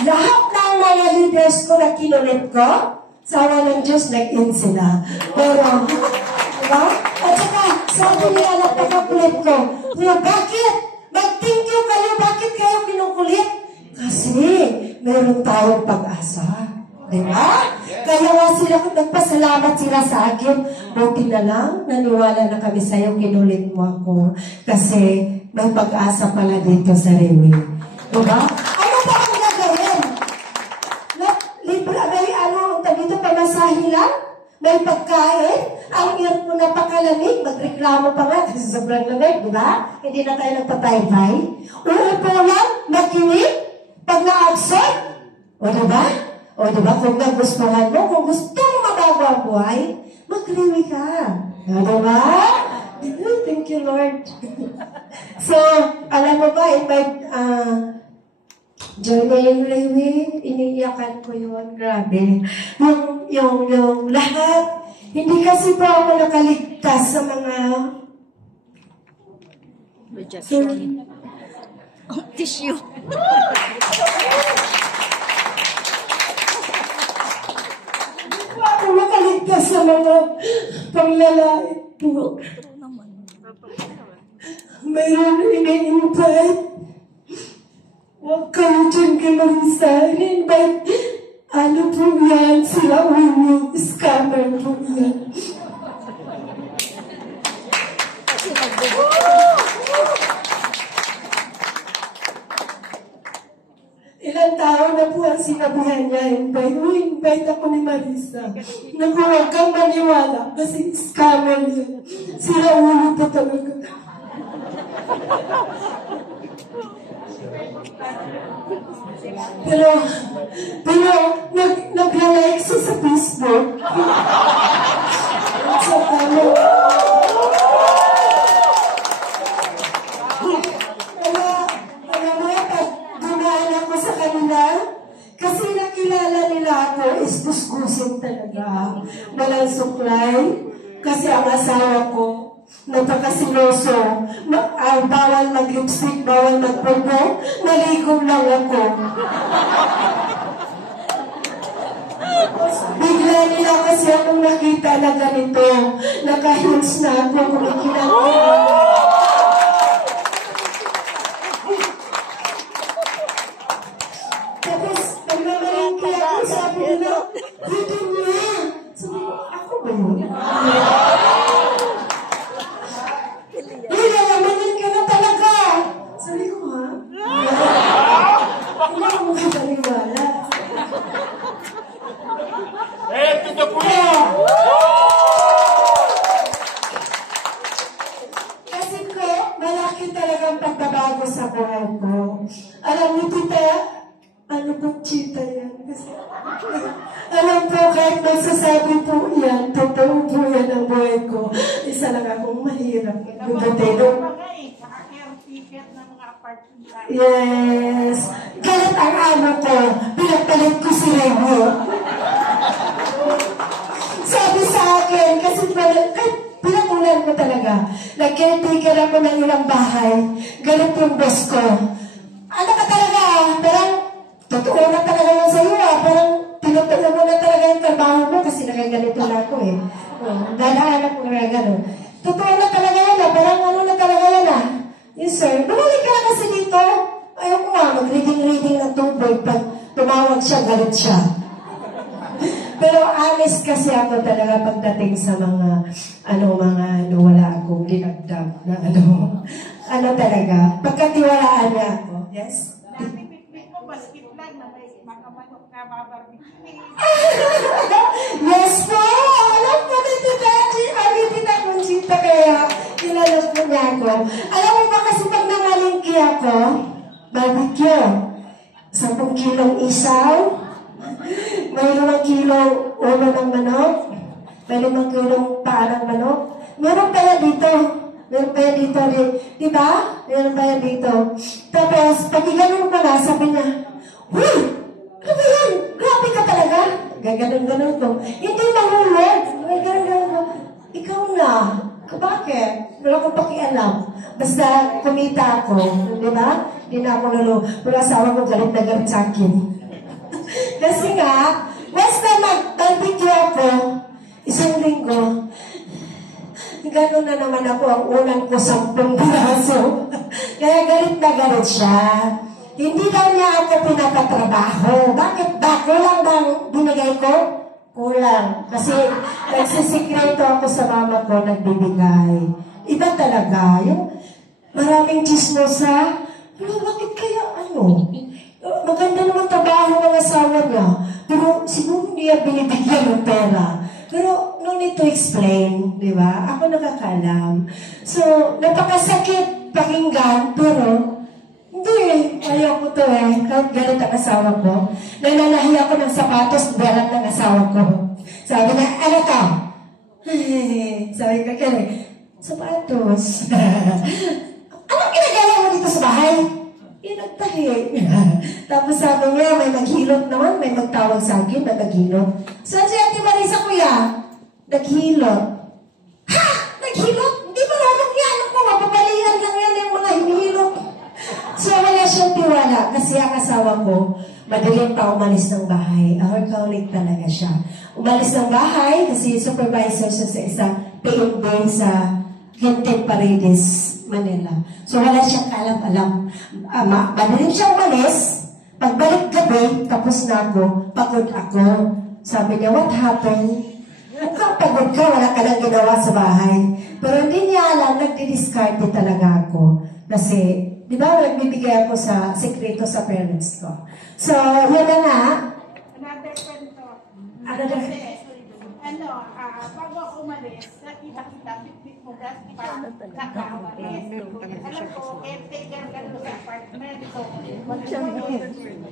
Lahat ng mga leaders ko na kinulit ko, sawa ng Diyos, nag-in sila. Pero, diba? At saka, sabi nila napakakulit ko, bakit? Mag-thank you kayo, bakit kayo kinukulit? Kasi, meron tayong pag-asa. Diba? Kaya nga sila, nagpasalamat sila sa akin. Buti na lang, naniwala na kami sa'yo, kinulit mo ako. Kasi, may pag-asa pala dito sa Rewi. Diba? Ano ba ang gagawin? May ano, dito pamasahin lang? May pagkain? Ang ear mo napakalamig? Magreklamo pa nga kasi sobrang lamig, diba? Hindi na tayo nagpatay-tay. Uupo lang, makinig, pag na-absent. O diba? O diba? Kung nagustuhan mo, kung gusto mo mabago ang buhay, mag-Rewi ka. O diba? Thank you, Lord. So, alam mo ba, Journey yung Rewi, iniiyakan ko yun. Grabe. Yung lahat, hindi kasi po ako nakaligtas sa mga rejection. Tissue. Hindi po ako nakaligtas sa mga panglalait po. Mayroon ini-invite. Huwag kayo dyan kay Marisa. In-invite, ano po yan? Sila ulo. Scammer po yan. Ilang tao na po ang sinabihan niya. Invite ako ni Marisa. Naku, huwag kang maniwala. Kasi scammer yan. Sila ulo po talaga. Pero nag-like siya sa Facebook. So, alam mo, pag dumaan ako sa kanila, kasi nakilala nila ako, is kuskusin talaga. Walang suklay. Kasi ang asawa ko, napakasiloso. Bawal mag-lipstick, bawal mag-promo. Nalikom lang ako. Bigla nila kasi akong nakita na ganito. Naka-heels na ako, kumikinang Tapos, nagmamalingki ako, sabi nila, dito niya. Sabi ko, ako ba yun? Nilalamangan ka na talaga. Sabi ko, ha? Hindi ako makapaniwala. Ito po! Kasi ko, malaki talagang pagbabago sa buhay ko. Alam niyo, tita, ano bang chita yan? Kasi, alam po, kahit magsasabi po yan, totoo po yan ang buhay ko. Isa lang akong mahirap. Yes. Galit ang amo ko. Pinagpalit ko si Remo. Sabi sa akin, kasi pinakulan ko talaga. Nag-caretaker ako ng ilang bahay. Galit yung boss ko. Ano ka talaga? Parang, totoo na talaga yun sa'yo. Parang, tinutunan mo na talaga yung trabaho mo kasi nakaganito na ako eh. Dadaanan ko na gano'n. Totoo na talaga yan. Parang ano na talaga yan. Yes, sir. Bumalik ka kasi dito. Ayaw ko nga, mag-reading ng tubig. Pag tumawag siya, galit siya. Pero honest kasi ako talaga pagdating sa mga, wala akong dinagdag na ano talaga. Pagkatiwalaan niya ako. Yes? Yes po! Alam ko na Tita Conchita kaya kilala po niya ako. Alam mo ba kasi pag nangalingki ako, barbecue, 10 kilong isaw, may 5 kilong ulo ng manok, may 5 kilong paa ng manok. Meron pa yan dito. Meron pa yan dito. Diba? Meron pa yan dito. Tapos, pag iganong ko na, sabi niya, "Huy! Ano ba yan? Grabe ka talaga." Gaganon-ganon ko. Hindi mahulog. Gaganon-ganon ko. Ikaw na. Bakit? Wala akong pakialam. Basta kumita ako. Di ba? Hindi na ako lalo. Wala asawa ko galit na galit sa akin. Kasi nga, once na mag-video ako, isang linggo, gano'n na naman ako ang ulan ko 10 piraso. Kaya galit na galit siya. Hindi daw niya ako pinapatrabaho. Bakit ba? Kulang bang binigay ko? Kulang. Kasi nagsisikreto ako sa mama ko, nagbibigay. Iba talaga. Yung maraming chismosa. Bakit kaya maganda naman trabaho ng asawa niya. Pero siguro hindi niya binibigyan ng pera. Pero no need to explain, di ba? Ako nakakalam. So, napakasakit pakinggan, pero hindi, ayaw ko to Kahit galit ang asawa ko. Nananahi ako ng sapatos, galat ng asawa ko. Sabi na, ano ka? Sabi ko, sapatos. Anong ginagawa mo dito sa bahay? Nagtahi. Tapos sabi niya, may naghilot naman, may magtawag sa akin na naghilot. Saan si Ate Marisa, kuya? Naghilot. Ha? Naghilot? Hindi ba marunong yan? Ako, mapapalihan lang yan yung mga hinihilot. So, wala siyang tiwala kasi ang asawa ko, madaling pa umalis ng bahay. Workaholic talaga siya. Umalis ng bahay kasi supervisor siya sa isang PMB sa Hinted Paredes, Manila. So, wala siyang kalam-alam. Madaling siyang umalis. Pagbalik gabi, tapos na ako, pagod ako. Sabi niya, what happened? Mukhang pagod ka, wala ka lang ginawa sa bahay. Pero hindi niya alam, nagdi-discard talaga ako. Kasi, di ba, nagbibigay ako sa sekreto sa parents ko. So, yun na nga. Another kwento. Bago ako umalis, nakita-kita, bitbit mo gas pa, nakawalis. Alam ko, caretaker ka doon sa apartment. So,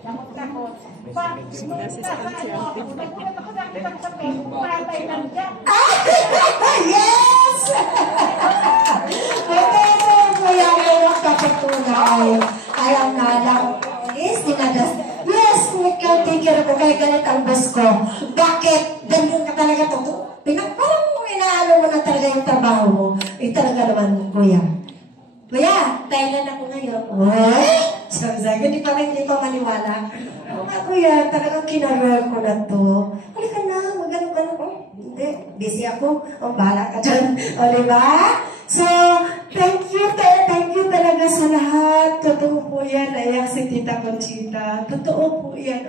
takot-takot. Nagulat ako nakita ko sa Facebook, patay ng gas. Yes! Okay, so, kuya, ngayon kapatunay. Alam na lang. Yes, caretaker ako, kaya ganit ang boss ko. Bakit? Ganyan ka talaga to. Parang inaano mo na talaga yung trabaho mo. Talaga naman, kuya. Kuya, Thailand ako ngayon. Sabi sa akin, hindi pa maniwala. Kuya, talagang kinaroon ko na to. Halika na, magano-gano. Hindi, busy ako. Bahala ka dyan. Diba? So, thank you talaga sa lahat. Totoo po yan. Ayak si Tita Conchita. Totoo po yan.